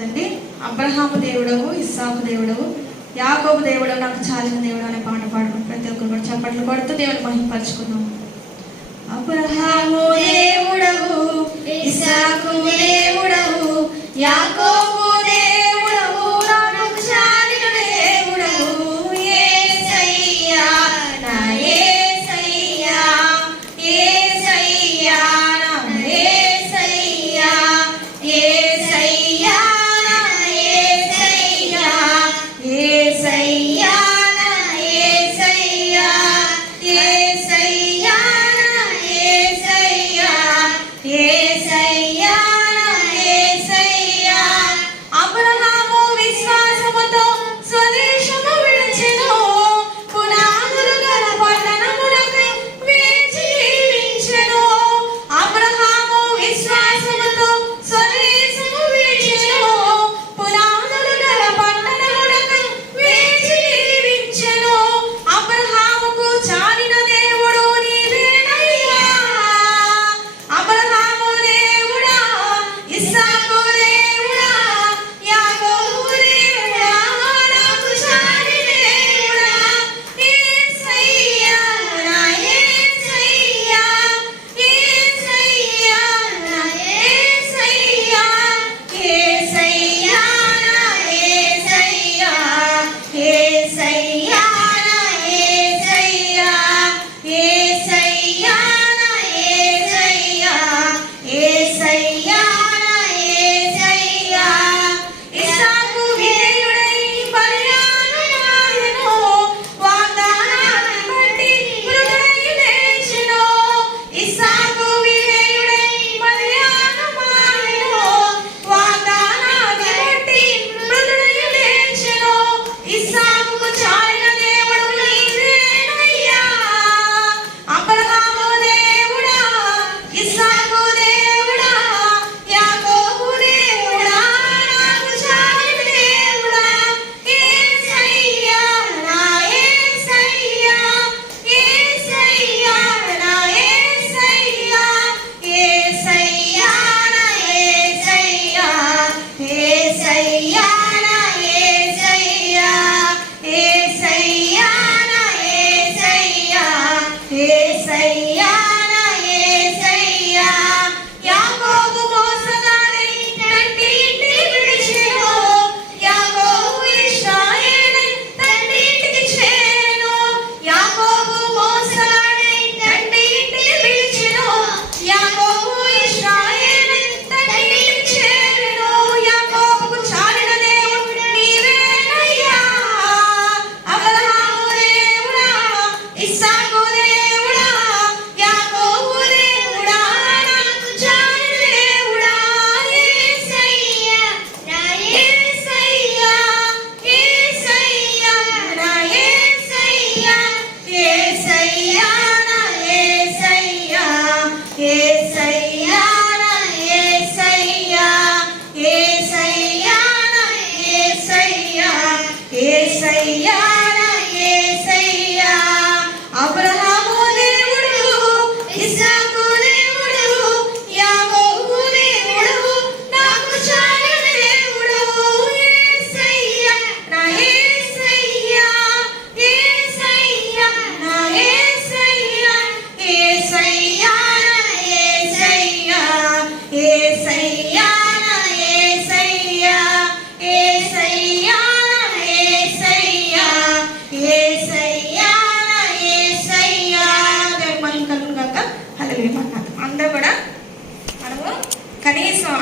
తండ్రి అబ్రహాము దేవుడవు ఇస్సాకు దేవుడవు యాకోబు దేవుడు నాకు చాలిన దేవుడు అనే పాట పాడుకుని ప్రతి ఒక్కరు కూడా చప్పట్లు కొడుతూ దేవుడు మహిమపరుచుకున్నాం అబ్రహాము దేవుడవు ఇస్సాకు దేవుడవు యాకోబు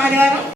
ఆదివారం